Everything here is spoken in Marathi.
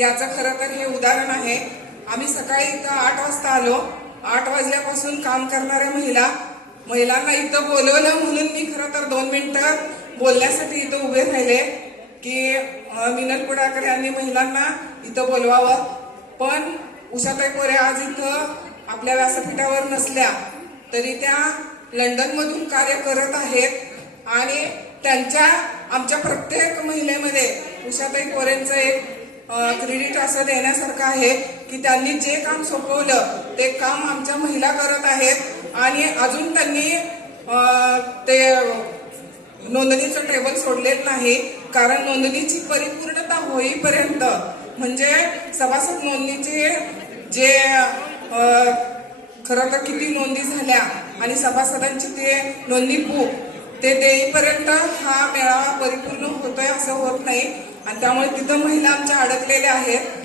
याचं खरं तर हे उदाहरण आहे. आम्ही सकाळी इथं आठ वाजता आलो. आठ वाजल्यापासून काम करणाऱ्या महिला महिलांना इथं बोलवलं म्हणून मी खरं तर दोन मिनिटं बोलण्यासाठी इथं उभे राहिले की मिनल पुडाकर यांनी महिलांना इथं बोलवावं. पण उषाताई कोरे आज इथं आपल्या व्यासपीठावर नसल्या तरी त्या लंडनमधून कार्य करत आहेत आणि त्यांच्या आमच्या प्रत्येक महिलेमध्ये उषाताई कोरेंचं एक क्रेडिट असं देण्यासारखं आहे की त्यांनी जे काम सोपवलं ते काम आमच्या महिला करत आहेत आणि अजून त्यांनी ते नोंदणीचं टेबल सोडलेलं नाही. कारण नोंदणीची परिपूर्णता होईपर्यंत म्हणजे सभासद नोंदणीचे जे खरं तर किती नोंदी झाल्या आणि सभासदांची ते नोंदणी बुक ते देईपर्यंत हा मेळावा परिपूर्ण होतो. असं होत नाही. आणि त्यामुळे तिथं महिला आमच्या अडकलेल्या आहेत.